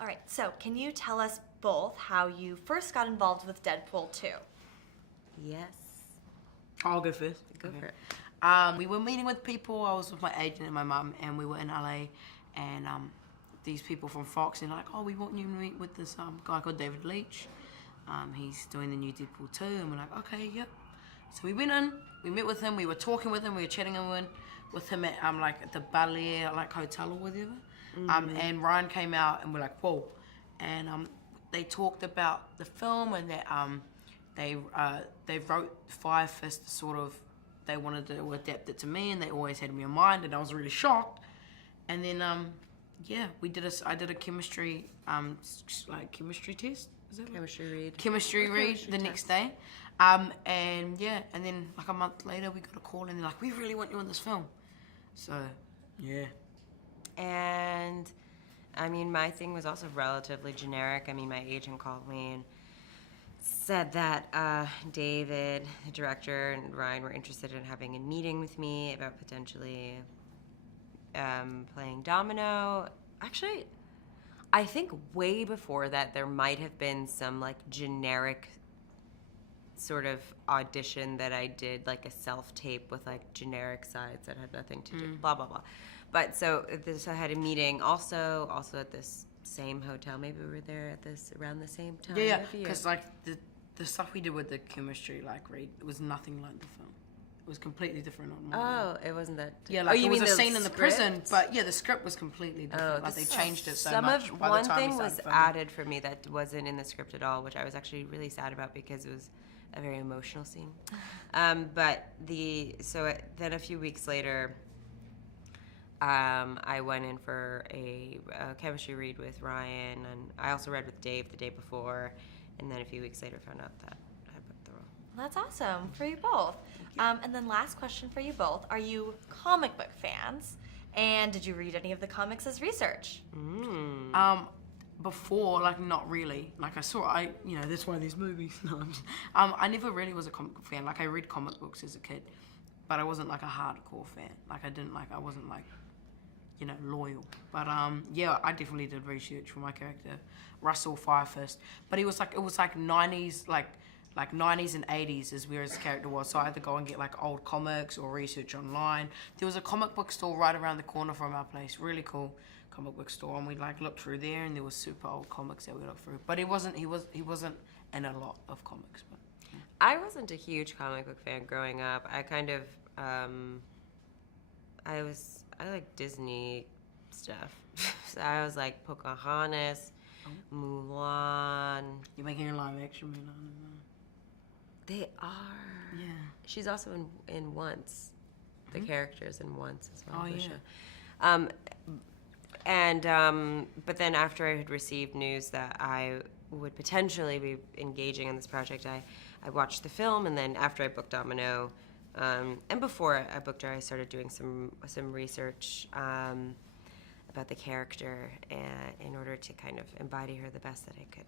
All right, so can you tell us both how you first got involved with Deadpool 2? Yes. I'll go first. Go for it. We were meeting with people. I was with my agent and my mum, and we were in LA, and these people from Fox, and like, oh, we want you to meet with this guy called David Leitch. He's doing the new Deadpool 2, and we're like, okay, yep. So we went in, we met with him, we were talking with him, we were chatting with him at like at the Bel Air like hotel or whatever. And Ryan came out, and we're like, whoa. And they talked about the film, and that they wrote Fire Fist sort of. They wanted to adapt it to me, and they always had me in mind, and I was really shocked. And then, yeah, I did a chemistry, chemistry test. Is that Chemistry read. Chemistry read the next day. And yeah, and then like a month later, we got a call, and they're like, we really want you in this film. So, yeah. And, I mean, my thing was also relatively generic. I mean, my agent called me and said that David, the director, and Ryan were interested in having a meeting with me about potentially playing Domino. Actually, I think way before that there might have been some like generic sort of audition that I did, like a self-tape with like generic sides that had nothing to do, blah, blah, blah. But so I had a meeting also at this same hotel. Maybe we were there at this around the same time. Yeah, because like the stuff we did with the chemistry, like read, it was nothing like the film. It was completely different on my it wasn't that. Yeah, like you it was mean a the scene in the script? prison, but yeah, the script was completely different. Like they changed it so much. One thing was added for me that wasn't in the script at all, which I was actually really sad about because it was a very emotional scene. Then a few weeks later, I went in for a chemistry read with Ryan, and I also read with Dave the day before, and then a few weeks later found out that I booked the role. Well, that's awesome for you both. And then last question for you both. Are you comic book fans? And did you read any of the comics as research? Before, like, not really. Like, that's why these movies. No, I never really was a comic book fan. Like, I read comic books as a kid, but I wasn't, like, a hardcore fan. Like, I wasn't, like, loyal. But, yeah, I definitely did research for my character, Russell Firefist. But it was, like, 90s, like 90s and 80s is where his character was. So I had to go and get, like, old comics or research online. There was a comic book store right around the corner from our place. Really cool comic book store, and we like looked through there, and there was super old comics that we looked through. But he wasn't in a lot of comics. But yeah. I wasn't a huge comic book fan growing up. I kind of I like Disney stuff. So I was like Pocahontas, Mulan. You're making a live action movie. They are. Yeah. She's also in Once. The characters in Once as well. Oh yeah. But then after I had received news that I would potentially be engaging in this project, I watched the film, and then after I booked Domino, and before I booked her, I started doing some research about the character in order to kind of embody her the best that I could.